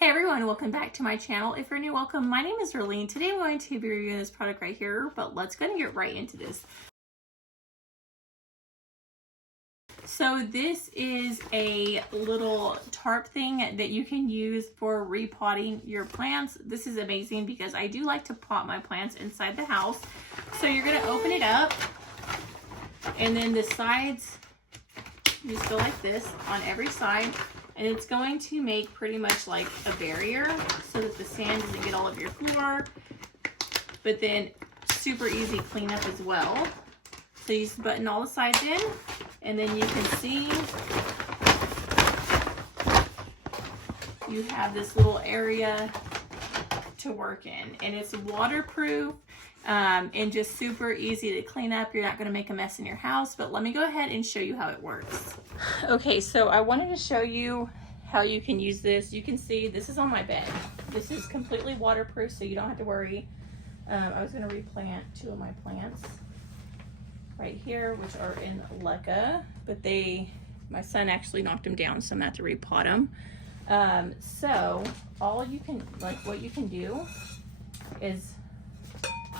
Hey everyone, welcome back to my channel. If you're new, welcome. My name is Darlene. Today I'm going to be reviewing this product right here, but let's go and get right into this. So this is a little tarp thing that you can use for repotting your plants. This is amazing because I do like to pot my plants inside the house. So you're going to open it up, and then the sides, you just go like this on every side. And it's going to make pretty much like a barrier so that the sand doesn't get all over your floor, but then super easy cleanup as well. So you just button all the sides in, and then you can see you have this little area to work in, and it's waterproof and just super easy to clean up. You're not going to make a mess in your house, but let me go ahead and show you how it works. Okay, so I wanted to show you how you can use this. You can see this is on my bed. This is completely waterproof, so you don't have to worry. I was going to replant two of my plants right here, which are in LCHUANG, but my son actually knocked them down, so I'm going to have to repot them. So all you can, what you can do is,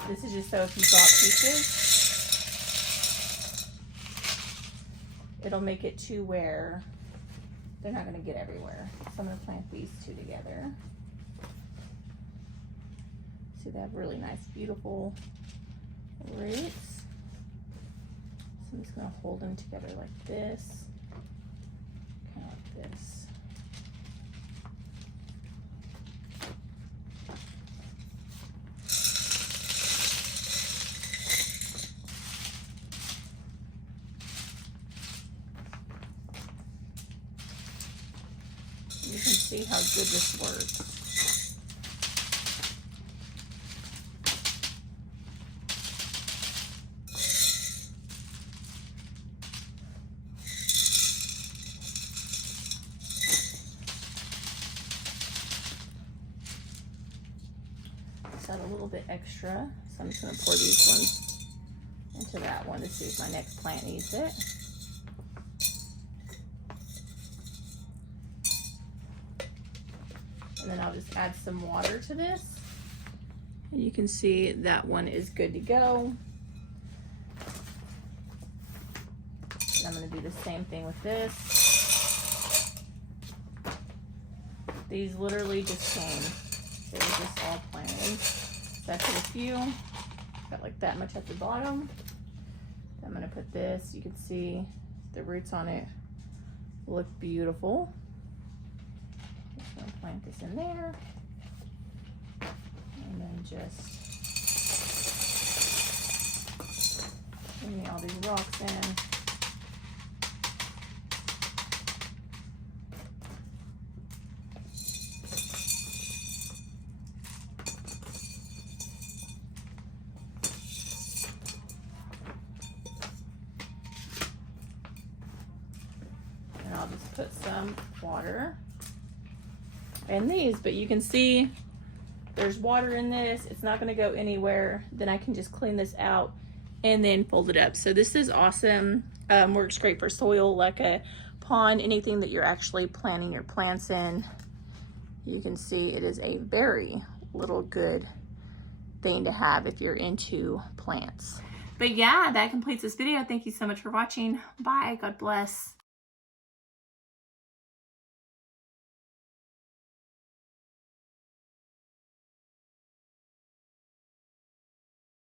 this is just so if you bought pieces, it'll make it to where they're not going to get everywhere. So I'm going to plant these two together. See, they have really nice, beautiful roots. So I'm just going to hold them together like this, kind of like this. You can see how good this works. Just add a little bit extra, so I'm just going to pour these ones into that one to see if my next plant needs it. And then I'll just add some water to this. And you can see that one is good to go. And I'm going to do the same thing with this. These literally just came. They were just all planted. So I put a few. Got like that much at the bottom. I'm going to put this. You can see the roots on it look beautiful. Just gonna plant this in there, and then just bring all these rocks in. And I'll just put some water in these, but you can see there's water in this. It's not going to go anywhere. Then I can just clean this out and then fold it up. So this is awesome. Works great for soil, like a pond, anything that you're actually planting your plants in. You can see it is a very little good thing to have if you're into plants. But yeah, that completes this video. Thank you so much for watching. Bye. God bless.